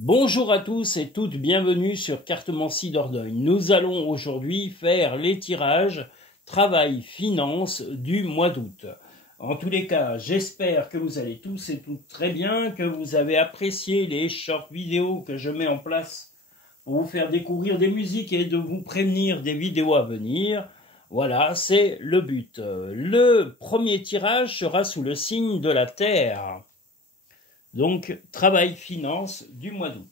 Bonjour à tous et toutes, bienvenue sur Cartomancie Dordogne. Nous allons aujourd'hui faire les tirages travail-finance du mois d'août. En tous les cas, j'espère que vous allez tous et toutes très bien, que vous avez apprécié les short vidéos que je mets en place pour vous faire découvrir des musiques et de vous prévenir des vidéos à venir. Voilà, c'est le but. Le premier tirage sera sous le signe de la Terre. Donc, travail-finance du mois d'août.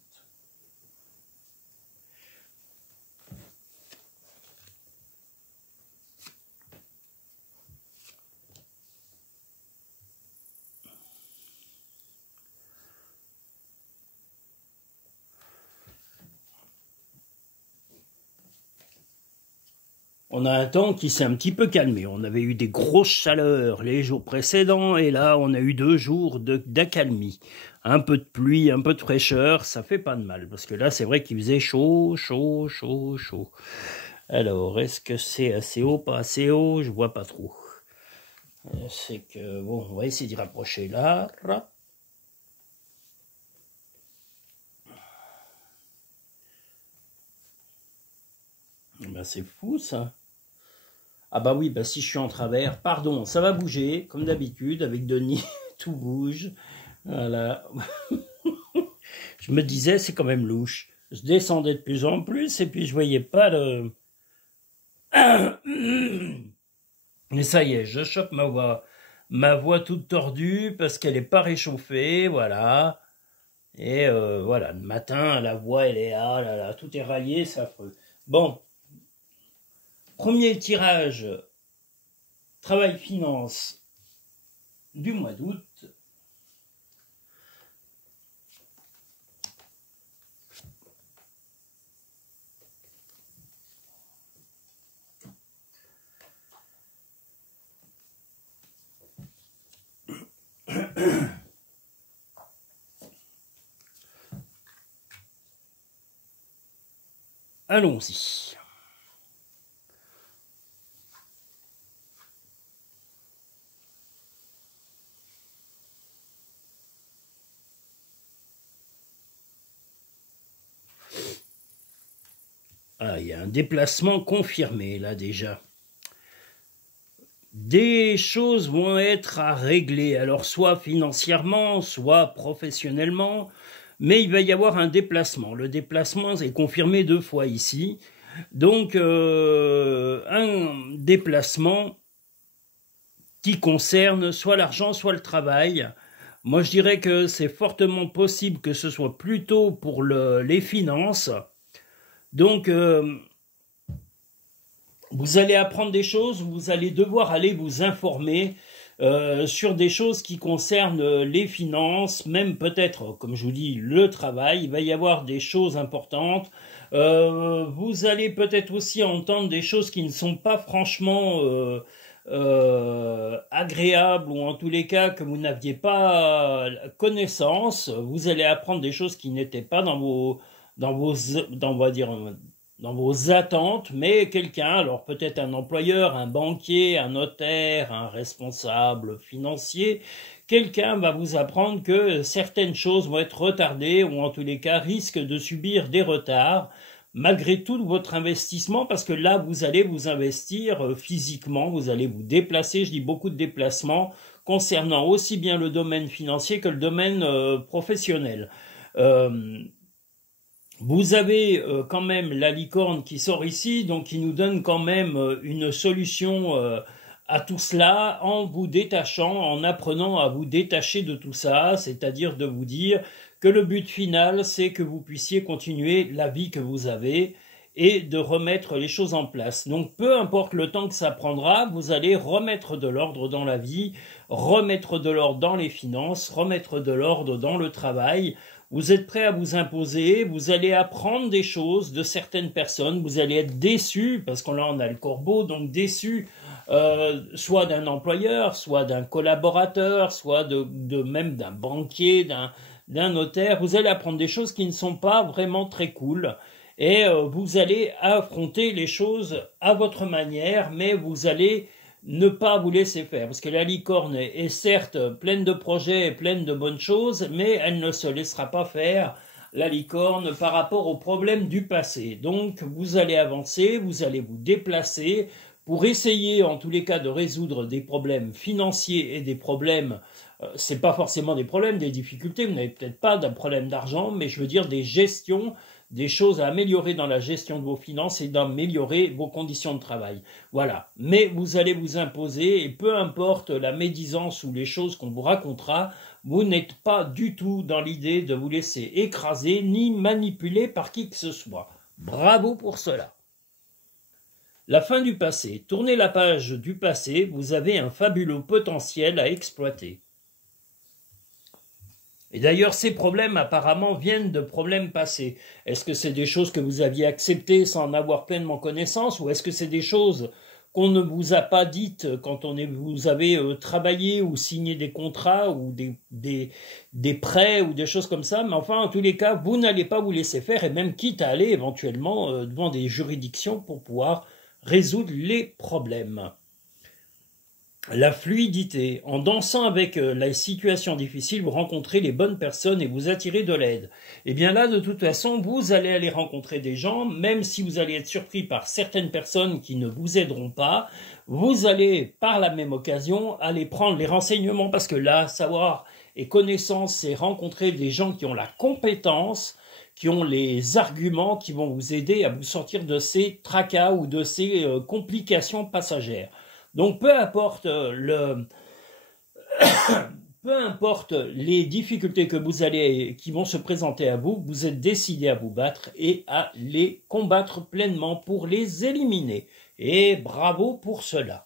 On a un temps qui s'est un petit peu calmé. On avait eu des grosses chaleurs les jours précédents et là, on a eu 2 jours d'accalmie. Un peu de pluie, un peu de fraîcheur, ça fait pas de mal. Parce que là, c'est vrai qu'il faisait chaud, chaud, chaud, chaud. Alors, est-ce que c'est assez haut, pas assez haut? Je vois pas trop. C'est que, bon, on va essayer d'y rapprocher là. Ben, c'est fou, ça. Ah bah oui, bah si je suis en travers, pardon, ça va bouger, comme d'habitude, avec Denis, tout bouge. Voilà. Je me disais, c'est quand même louche. Je descendais de plus en plus, et puis je voyais pas le... Mais ça y est, je chope ma voix. Ma voix toute tordue, parce qu'elle n'est pas réchauffée, voilà. Et voilà, le matin, la voix, elle est ah là là, tout est rallié, c'est affreux. Bon, premier tirage, travail-finance du mois d'août. Allons-y. Ah, il y a un déplacement confirmé là déjà. Des choses vont être à régler, alors soit financièrement, soit professionnellement, mais il va y avoir un déplacement. Le déplacement est confirmé 2 fois ici. Donc, un déplacement qui concerne soit l'argent, soit le travail. Moi, je dirais que c'est fortement possible que ce soit plutôt pour les finances. Donc, vous allez apprendre des choses, vous allez devoir aller vous informer sur des choses qui concernent les finances, même peut-être, comme je vous dis, le travail. Il va y avoir des choses importantes. Vous allez peut-être aussi entendre des choses qui ne sont pas franchement agréables, ou en tous les cas que vous n'aviez pas connaissance. Vous allez apprendre des choses qui n'étaient pas dans vos, on va dire, dans vos attentes, mais quelqu'un, alors peut-être un employeur, un banquier, un notaire, un responsable financier, quelqu'un va vous apprendre que certaines choses vont être retardées, ou en tous les cas risquent de subir des retards, malgré tout votre investissement, parce que là, vous allez vous investir physiquement, vous allez vous déplacer, je dis beaucoup de déplacements, concernant aussi bien le domaine financier que le domaine professionnel. Vous avez quand même la licorne qui sort ici, donc qui nous donne quand même une solution à tout cela, en vous détachant, en apprenant à vous détacher de tout ça, c'est-à-dire de vous dire que le but final, c'est que vous puissiez continuer la vie que vous avez et de remettre les choses en place. Donc peu importe le temps que ça prendra, vous allez remettre de l'ordre dans la vie, remettre de l'ordre dans les finances, remettre de l'ordre dans le travail. Vous êtes prêt à vous imposer, vous allez apprendre des choses de certaines personnes, vous allez être déçu, parce qu'on là on a le corbeau, donc déçu soit d'un employeur, soit d'un collaborateur, soit même d'un banquier, d'un notaire. Vous allez apprendre des choses qui ne sont pas vraiment très cool, et vous allez affronter les choses à votre manière, mais vous allez ne pas vous laisser faire, parce que la licorne est certes pleine de projets, pleine de bonnes choses, mais elle ne se laissera pas faire la licorne, par rapport aux problèmes du passé. Donc, vous allez avancer, vous allez vous déplacer pour essayer, en tous les cas, de résoudre des problèmes financiers et des problèmes, c'est pas forcément des problèmes, des difficultés, vous n'avez peut-être pas d'un problème d'argent, mais je veux dire des gestions, des choses à améliorer dans la gestion de vos finances et d'améliorer vos conditions de travail. Voilà. Mais vous allez vous imposer, et peu importe la médisance ou les choses qu'on vous racontera, vous n'êtes pas du tout dans l'idée de vous laisser écraser ni manipuler par qui que ce soit. Bravo pour cela. La fin du passé. Tournez la page du passé, vous avez un fabuleux potentiel à exploiter. Et d'ailleurs, ces problèmes apparemment viennent de problèmes passés. Est-ce que c'est des choses que vous aviez acceptées sans en avoir pleinement connaissance, ou est-ce que c'est des choses qu'on ne vous a pas dites quand vous avez travaillé ou signé des contrats ou des prêts ou des choses comme ça? Mais enfin, en tous les cas, vous n'allez pas vous laisser faire, et même quitte à aller éventuellement devant des juridictions pour pouvoir résoudre les problèmes. La fluidité. En dansant avec la situation difficile, vous rencontrez les bonnes personnes et vous attirez de l'aide. Et bien là, de toute façon, vous allez aller rencontrer des gens, même si vous allez être surpris par certaines personnes qui ne vous aideront pas, vous allez, par la même occasion, aller prendre les renseignements, parce que là, savoir et connaissance, c'est rencontrer des gens qui ont la compétence, qui ont les arguments qui vont vous aider à vous sortir de ces tracas ou de ces complications passagères. Donc peu importe peu importe les difficultés qui vont se présenter à vous, vous êtes décidé à vous battre et à les combattre pleinement pour les éliminer. Et bravo pour cela.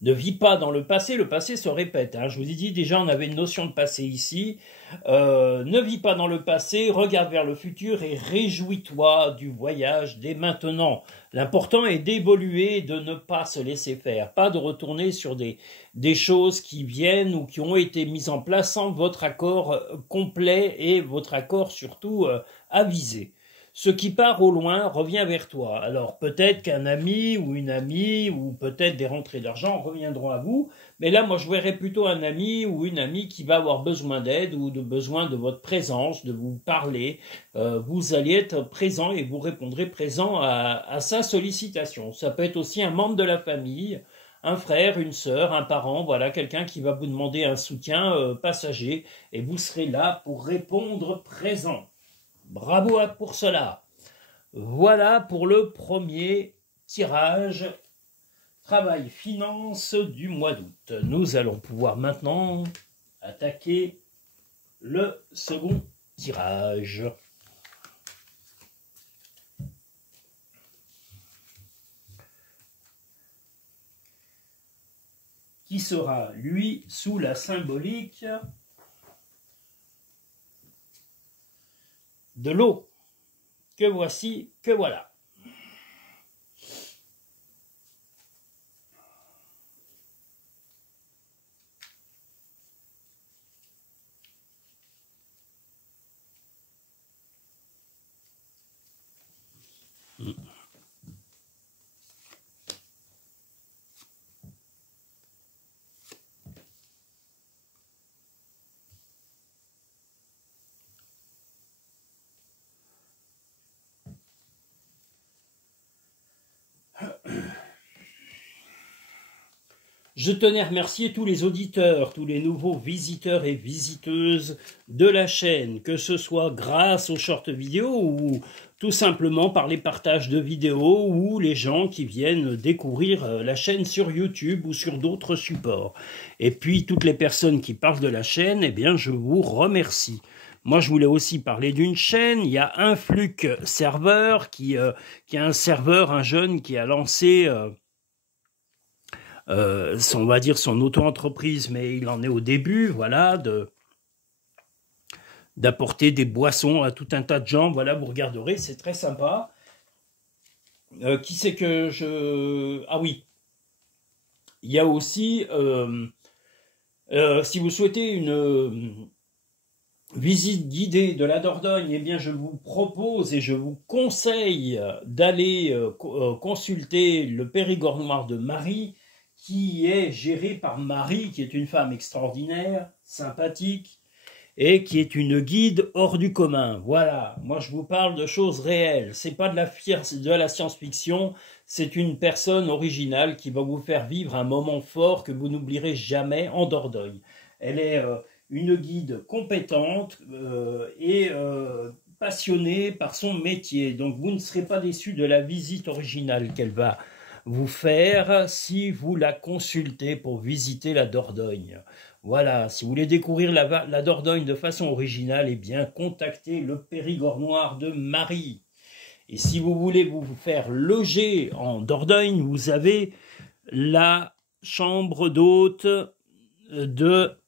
Ne vis pas dans le passé se répète. Hein. Je vous ai dit déjà, on avait une notion de passé ici. Ne vis pas dans le passé, regarde vers le futur et réjouis-toi du voyage dès maintenant. L'important est d'évoluer, de ne pas se laisser faire, pas de retourner sur des choses qui viennent ou qui ont été mises en place sans votre accord complet et votre accord surtout avisé. Ce qui part au loin revient vers toi. Alors peut-être qu'un ami ou une amie ou peut-être des rentrées d'argent reviendront à vous, mais là moi je verrais plutôt un ami ou une amie qui va avoir besoin d'aide ou besoin de votre présence, de vous parler. Vous allez être présent et vous répondrez présent à sa sollicitation. Ça peut être aussi un membre de la famille, un frère, une sœur, un parent, voilà, quelqu'un qui va vous demander un soutien passager et vous serez là pour répondre présent. Bravo pour cela. Voilà pour le premier tirage travail finance du mois d'août. Nous allons pouvoir maintenant attaquer le second tirage. Qui sera, lui, sous la symbolique de l'eau, que voici, que voilà. Je tenais à remercier tous les auditeurs, tous les nouveaux visiteurs et visiteuses de la chaîne, que ce soit grâce aux shorts vidéos ou tout simplement par les partages de vidéos ou les gens qui viennent découvrir la chaîne sur YouTube ou sur d'autres supports. Et puis toutes les personnes qui parlent de la chaîne, eh bien je vous remercie. Moi, je voulais aussi parler d'une chaîne. Il y a Influx Serveur qui a un serveur, un jeune qui a lancé... on va dire son auto-entreprise, mais il en est au début, voilà, d'apporter des boissons à tout un tas de gens, voilà, vous regarderez, c'est très sympa. Qui c'est que je... Ah oui, il y a aussi, si vous souhaitez une visite guidée de la Dordogne, eh bien je vous propose et je vous conseille d'aller consulter le Périgord noir de Marie, qui est gérée par Marie, qui est une femme extraordinaire, sympathique, et qui est une guide hors du commun. Voilà, moi je vous parle de choses réelles, c'est pas de la science-fiction, c'est une personne originale qui va vous faire vivre un moment fort que vous n'oublierez jamais en Dordogne. Elle est une guide compétente et passionnée par son métier, donc vous ne serez pas déçu de la visite originale qu'elle va vous faire si vous la consultez pour visiter la Dordogne. Voilà, si vous voulez découvrir la Dordogne de façon originale, eh bien, contactez le Périgord noir de Marie. Et si vous voulez vous faire loger en Dordogne, vous avez la chambre d'hôte de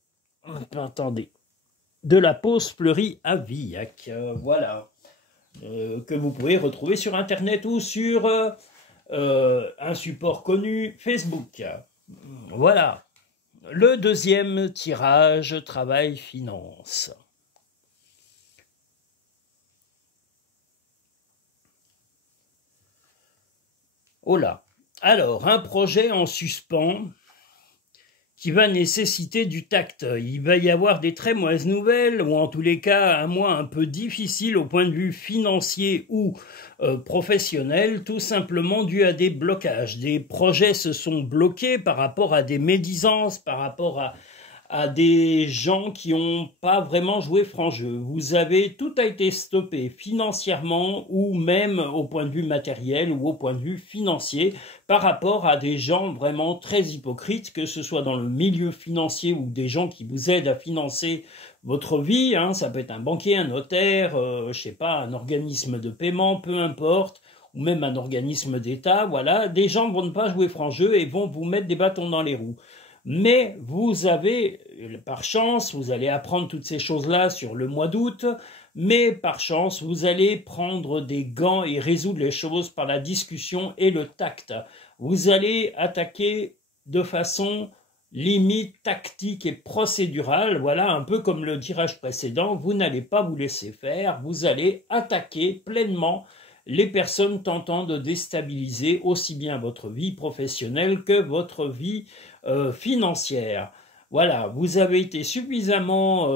la Pause Fleurie à Villac. Voilà, que vous pouvez retrouver sur Internet ou sur un support connu, Facebook. Voilà. Le deuxième tirage, travail-finance. Oh là. Alors, un projet en suspens qui va nécessiter du tact. Il va y avoir des très mauvaises nouvelles, ou en tous les cas un mois un peu difficile au point de vue financier ou professionnel, tout simplement dû à des blocages. Des projets se sont bloqués par rapport à des médisances, par rapport à des gens qui n'ont pas vraiment joué franc jeu. Tout a été stoppé financièrement ou même au point de vue matériel ou au point de vue financier par rapport à des gens vraiment très hypocrites, que ce soit dans le milieu financier ou des gens qui vous aident à financer votre vie, hein, ça peut être un banquier, un notaire, je sais pas, un organisme de paiement, peu importe, ou même un organisme d'État, voilà, des gens vont ne pas jouer franc jeu et vont vous mettre des bâtons dans les roues. Mais vous avez, par chance, vous allez apprendre toutes ces choses-là sur le mois d'août, mais par chance, vous allez prendre des gants et résoudre les choses par la discussion et le tact. Vous allez attaquer de façon limite tactique et procédurale, voilà, un peu comme le tirage précédent, vous n'allez pas vous laisser faire, vous allez attaquer pleinement les personnes tentant de déstabiliser aussi bien votre vie professionnelle que votre vie financière. Voilà, vous avez été suffisamment,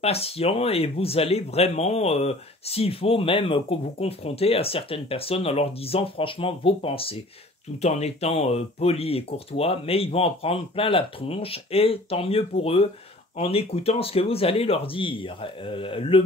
patient et vous allez vraiment, s'il faut, même vous confronter à certaines personnes en leur disant franchement vos pensées, tout en étant poli et courtois, mais ils vont en prendre plein la tronche et tant mieux pour eux en écoutant ce que vous allez leur dire. Le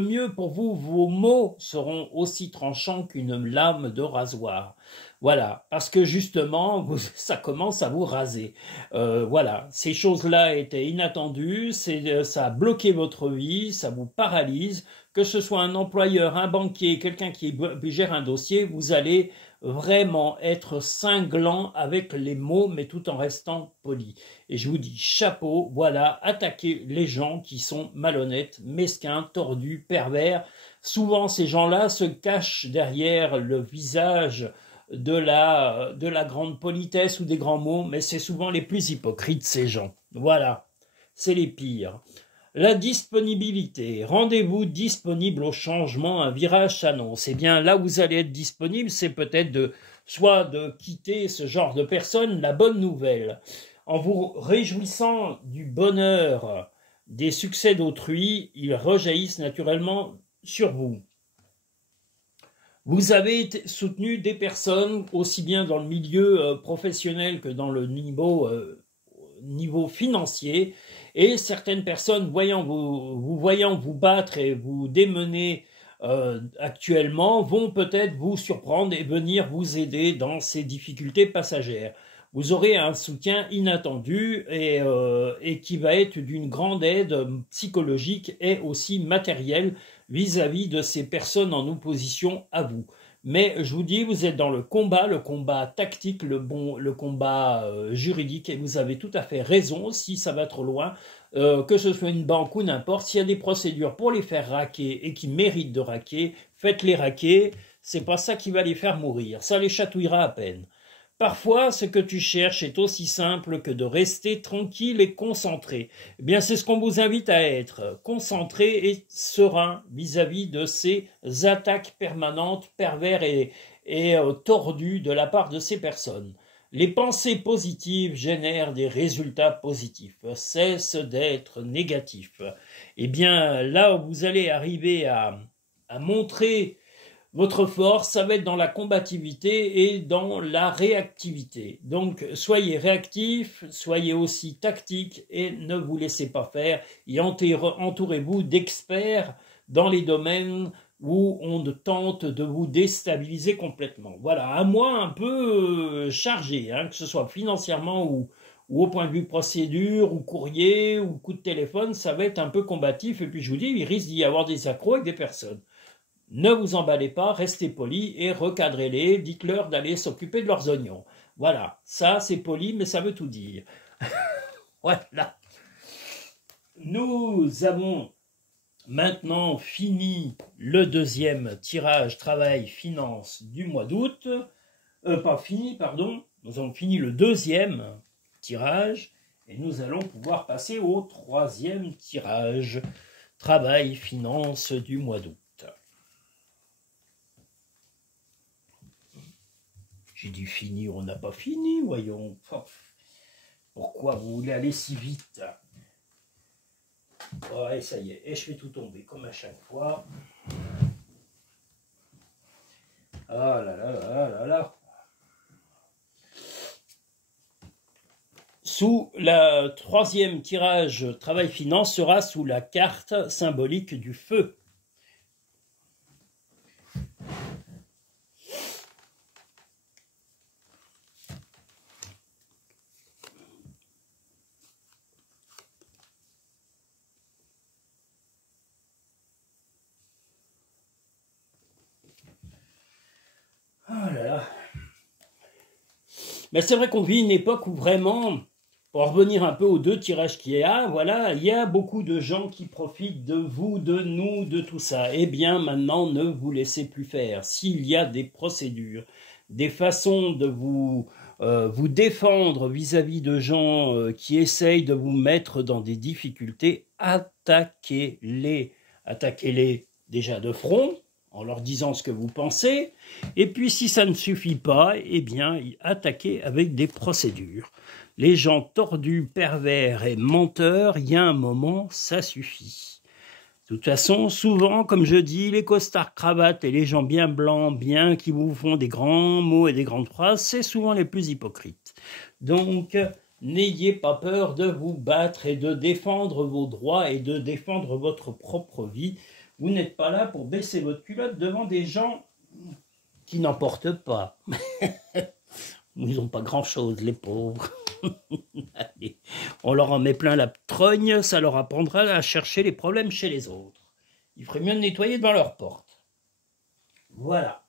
mieux pour vous, vos mots seront aussi tranchants qu'une lame de rasoir. Voilà, parce que justement, ça commence à vous raser. Voilà, ces choses-là étaient inattendues, ça a bloqué votre vie, ça vous paralyse. Que ce soit un employeur, un banquier, quelqu'un qui gère un dossier, vous allez vraiment être cinglant avec les mots, mais tout en restant poli. Et je vous dis chapeau, voilà, attaquez les gens qui sont malhonnêtes, mesquins, tordus, pervers. Souvent, ces gens-là se cachent derrière le visage de la grande politesse ou des grands mots, mais c'est souvent les plus hypocrites, ces gens. Voilà, c'est les pires. La disponibilité. Rendez-vous disponible au changement, un virage s'annonce. Eh bien, là où vous allez être disponible, c'est peut-être soit de quitter ce genre de personnes, la bonne nouvelle. En vous réjouissant du bonheur, des succès d'autrui, ils rejaillissent naturellement sur vous. Vous avez soutenu des personnes, aussi bien dans le milieu professionnel que dans le niveau financier, et certaines personnes voyant vous battre et vous démener actuellement vont peut-être vous surprendre et venir vous aider dans ces difficultés passagères. Vous aurez un soutien inattendu et qui va être d'une grande aide psychologique et aussi matérielle vis-à-vis de ces personnes en opposition à vous. Mais je vous dis, vous êtes dans le combat tactique, le combat juridique, et vous avez tout à fait raison si ça va trop loin, que ce soit une banque ou n'importe, s'il y a des procédures pour les faire raquer et qui méritent de raquer, faites-les raquer, c'est pas ça qui va les faire mourir, ça les chatouillera à peine. Parfois, ce que tu cherches est aussi simple que de rester tranquille et concentré. Eh bien, c'est ce qu'on vous invite à être, concentré et serein vis-à-vis de ces attaques permanentes, pervers et tordues de la part de ces personnes. Les pensées positives génèrent des résultats positifs. Cesse d'être négatif. Eh bien, là où vous allez arriver à montrer votre force, ça va être dans la combativité et dans la réactivité. Donc, soyez réactif, soyez aussi tactique et ne vous laissez pas faire. Et entourez-vous d'experts dans les domaines où on tente de vous déstabiliser complètement. Voilà, un mois un peu chargé, hein, que ce soit financièrement ou au point de vue procédure, ou courrier, ou coup de téléphone, ça va être un peu combatif. Et puis je vous dis, il risque d'y avoir des accros avec des personnes. Ne vous emballez pas, restez poli et recadrez-les, dites-leur d'aller s'occuper de leurs oignons. Voilà, ça c'est poli, mais ça veut tout dire. Voilà. Nous avons maintenant fini le deuxième tirage travail-finance du mois d'août. Pas fini, pardon. Nous avons fini le deuxième tirage et nous allons pouvoir passer au troisième tirage travail-finance du mois d'août. J'ai dit fini, on n'a pas fini, voyons. Pourquoi vous voulez aller si vite? Ouais, ça y est, et je fais tout tomber, comme à chaque fois. Ah là là là là là. Sous la troisième tirage travail-finance sera sous la carte symbolique du feu. Ah là là. Mais c'est vrai qu'on vit une époque où vraiment, pour revenir un peu aux deux tirages qu'il y a, voilà, il y a beaucoup de gens qui profitent de vous, de nous, de tout ça. Eh bien, maintenant, ne vous laissez plus faire. S'il y a des procédures, des façons de vous défendre vis-à-vis de gens qui essayent de vous mettre dans des difficultés, attaquez-les. Attaquez-les déjà de front, en leur disant ce que vous pensez, et puis si ça ne suffit pas, eh bien, attaquez avec des procédures. Les gens tordus, pervers et menteurs, il y a un moment, ça suffit. De toute façon, souvent, comme je dis, les costards cravates et les gens bien blancs, bien qui vous font des grands mots et des grandes phrases, c'est souvent les plus hypocrites. Donc, n'ayez pas peur de vous battre et de défendre vos droits et de défendre votre propre vie. Vous n'êtes pas là pour baisser votre culotte devant des gens qui n'en portent pas. Ils n'ont pas grand-chose, les pauvres. Allez, on leur en met plein la trogne, ça leur apprendra à chercher les problèmes chez les autres. Il ferait mieux de nettoyer devant leur porte. Voilà.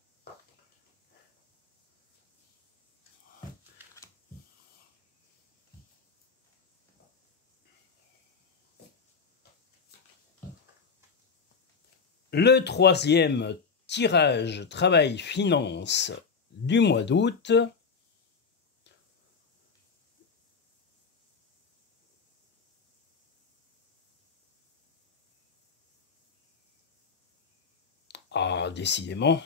Le troisième tirage travail-finance du mois d'août. Ah, décidément.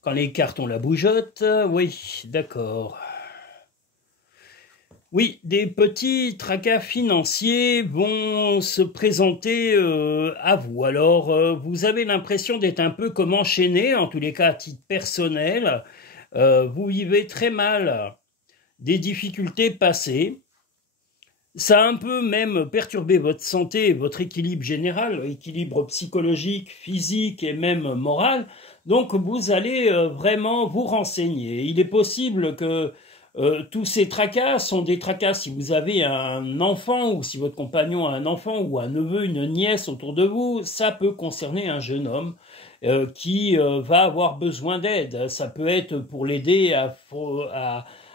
Quand les cartes ont la bougeotte, oui, d'accord. Oui, des petits tracas financiers vont se présenter à vous. Alors, vous avez l'impression d'être un peu comme enchaîné, en tous les cas à titre personnel. Vous vivez très mal des difficultés passées. Ça a un peu même perturbé votre santé et votre équilibre général, équilibre psychologique, physique et même moral. Donc, vous allez vraiment vous renseigner. Il est possible que tous ces tracas sont des tracas si vous avez un enfant ou si votre compagnon a un enfant ou un neveu, une nièce autour de vous, ça peut concerner un jeune homme qui va avoir besoin d'aide. Ça peut être pour l'aider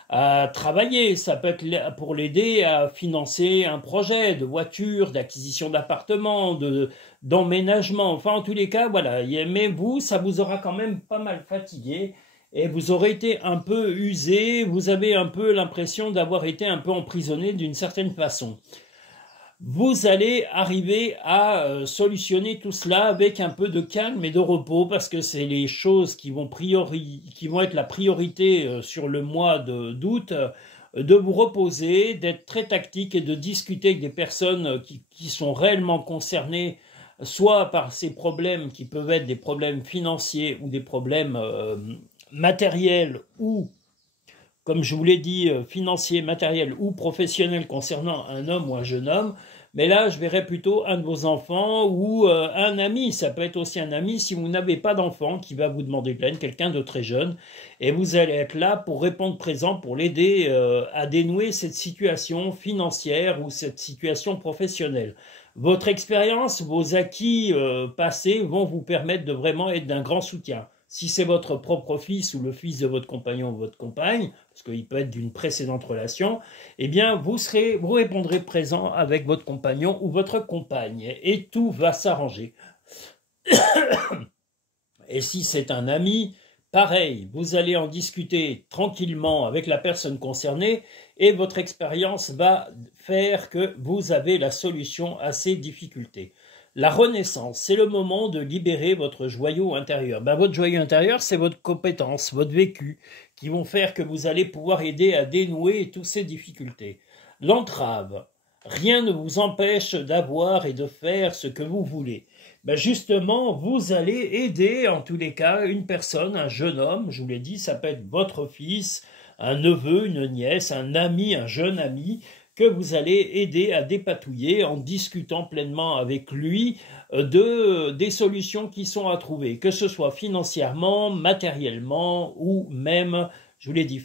à travailler, ça peut être pour l'aider à financer un projet de voiture, d'acquisition d'appartement, d'emménagement. Enfin, en tous les cas, voilà. Mais vous, ça vous aura quand même pas mal fatigué. Et vous aurez été un peu usé, vous avez un peu l'impression d'avoir été un peu emprisonné d'une certaine façon. vous allez arriver à solutionner tout cela avec un peu de calme et de repos, parce que c'est les choses qui vont être la priorité sur le mois d'août, de vous reposer, d'être très tactique et de discuter avec des personnes qui sont réellement concernées, soit par ces problèmes qui peuvent être des problèmes financiers ou des problèmes matériels ou, comme je vous l'ai dit, financiers, matériels ou professionnels concernant un homme ou un jeune homme. Mais là, je verrais plutôt un de vos enfants ou un ami. Ça peut être aussi un ami si vous n'avez pas d'enfant qui va vous demander de l'aide, quelqu'un de très jeune. Et vous allez être là pour répondre présent, pour l'aider à dénouer cette situation financière ou cette situation professionnelle. Votre expérience, vos acquis passés vont vous permettre de vraiment être d'un grand soutien. Si c'est votre propre fils ou le fils de votre compagnon ou votre compagne, parce qu'il peut être d'une précédente relation, eh bien vous répondrez présent avec votre compagnon ou votre compagne et tout va s'arranger. Et si c'est un ami, pareil, vous allez en discuter tranquillement avec la personne concernée et votre expérience va faire que vous avez la solution à ces difficultés. La renaissance, c'est le moment de libérer votre joyau intérieur. Votre joyau intérieur, c'est votre compétence, votre vécu, qui vont faire que vous allez pouvoir aider à dénouer toutes ces difficultés. L'entrave, rien ne vous empêche d'avoir et de faire ce que vous voulez. Justement, vous allez aider, en tous les cas, une personne, un jeune homme, je vous l'ai dit, ça peut être votre fils, un neveu, une nièce, un ami, un jeune ami, que vous allez aider à dépatouiller en discutant pleinement avec lui des solutions qui sont à trouver, que ce soit financièrement, matériellement ou même, je vous l'ai dit,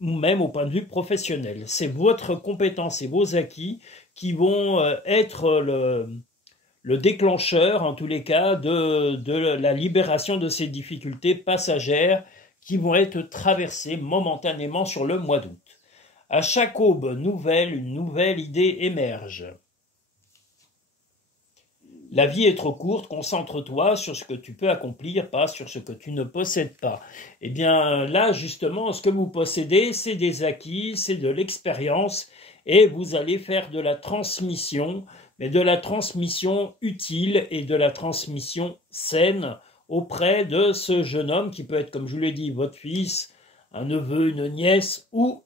même au point de vue professionnel. C'est votre compétence et vos acquis qui vont être le déclencheur, en tous les cas, de la libération de ces difficultés passagères qui vont être traversées momentanément sur le mois d'août. À chaque aube nouvelle, une nouvelle idée émerge. La vie est trop courte, concentre-toi sur ce que tu peux accomplir, pas sur ce que tu ne possèdes pas. Eh bien là, justement, ce que vous possédez, c'est des acquis, c'est de l'expérience, et vous allez faire de la transmission, mais de la transmission utile et de la transmission saine auprès de ce jeune homme qui peut être, comme je vous l'ai dit, votre fils, un neveu, une nièce ou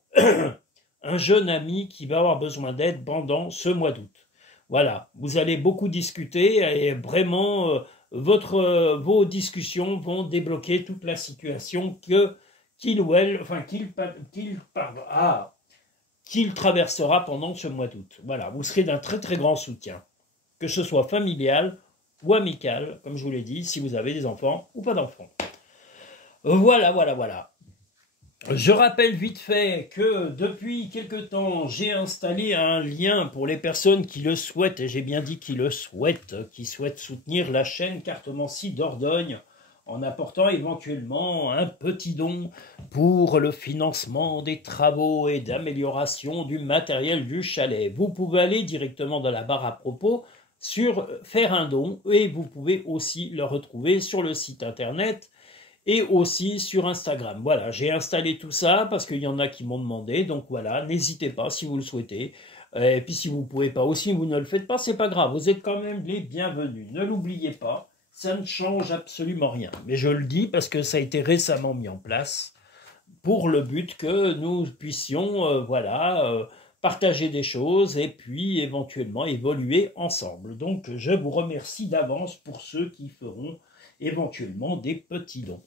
un jeune ami qui va avoir besoin d'aide pendant ce mois d'août. Voilà, vous allez beaucoup discuter et vraiment vos discussions vont débloquer toute la situation qu'il traversera pendant ce mois d'août. Voilà, vous serez d'un très très grand soutien, que ce soit familial ou amical, comme je vous l'ai dit, si vous avez des enfants ou pas d'enfants. Voilà. Je rappelle vite fait que depuis quelque temps, j'ai installé un lien pour les personnes qui le souhaitent, et j'ai bien dit qui le souhaitent, qui souhaitent soutenir la chaîne Cartomancie Dordogne en apportant éventuellement un petit don pour le financement des travaux et d'amélioration du matériel du chalet. Vous pouvez aller directement dans la barre à propos sur faire un don et vous pouvez aussi le retrouver sur le site internet et aussi sur Instagram. Voilà, j'ai installé tout ça parce qu'il y en a qui m'ont demandé, donc voilà, n'hésitez pas si vous le souhaitez. Et puis si vous ne pouvez pas aussi, vous ne le faites pas, c'est pas grave, vous êtes quand même les bienvenus. Ne l'oubliez pas, ça ne change absolument rien. Mais je le dis parce que ça a été récemment mis en place pour le but que nous puissions, partager des choses et puis éventuellement évoluer ensemble. Donc je vous remercie d'avance pour ceux qui feront éventuellement des petits dons.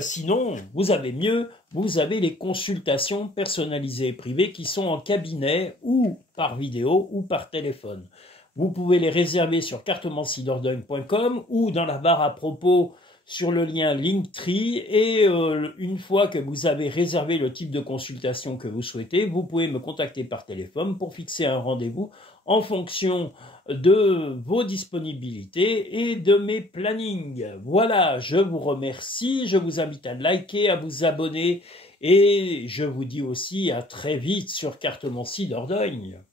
Sinon, vous avez mieux, vous avez les consultations personnalisées et privées qui sont en cabinet ou par vidéo ou par téléphone. Vous pouvez les réserver sur cartomanciedordogne.com ou dans la barre à propos sur le lien Linktree et une fois que vous avez réservé le type de consultation que vous souhaitez, vous pouvez me contacter par téléphone pour fixer un rendez-vous en fonction de vos disponibilités et de mes plannings. Voilà, je vous remercie, je vous invite à liker, à vous abonner et je vous dis aussi à très vite sur Cartomancie Dordogne.